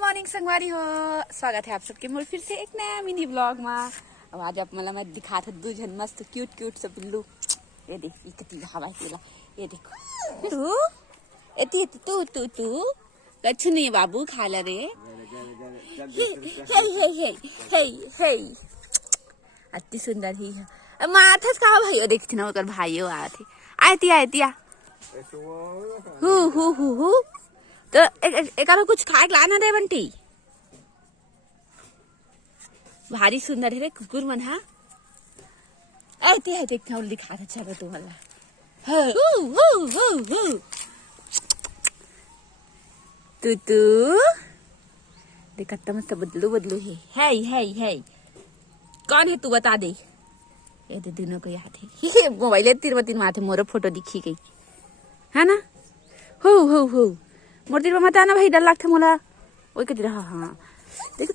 Morning संगवारी हो, स्वागत है आप सबके मोर फिर से एक नया मिनी ब्लॉग में। अब आज आप मला मैं दिखा था दो जन मस्त क्यूट सा बिल्लू। ये देख ये कितनी हवा है, ये देखो तू एती तू तू तू कछ नहीं बाबू खा ला रे। हे अति सुंदर ही है माथस का भाइयों देखती ना ओकर भाइयों आती हु तो एक कुछ खाए लाना रे बंटी। भारी सुंदर है रे कुकुर मन। हाँ ऐती है देखना और दिखा था चलो तू वाला तू देखा तो मस्त बदलू है कौन है तू बता दे। ये तो दोनों को याद है मोबाइल तीन माथे मोर फोटो दिखी गई है ना। हो मोर तीर मत आना भाई डर लगता मोला ओई के हाँ देख तू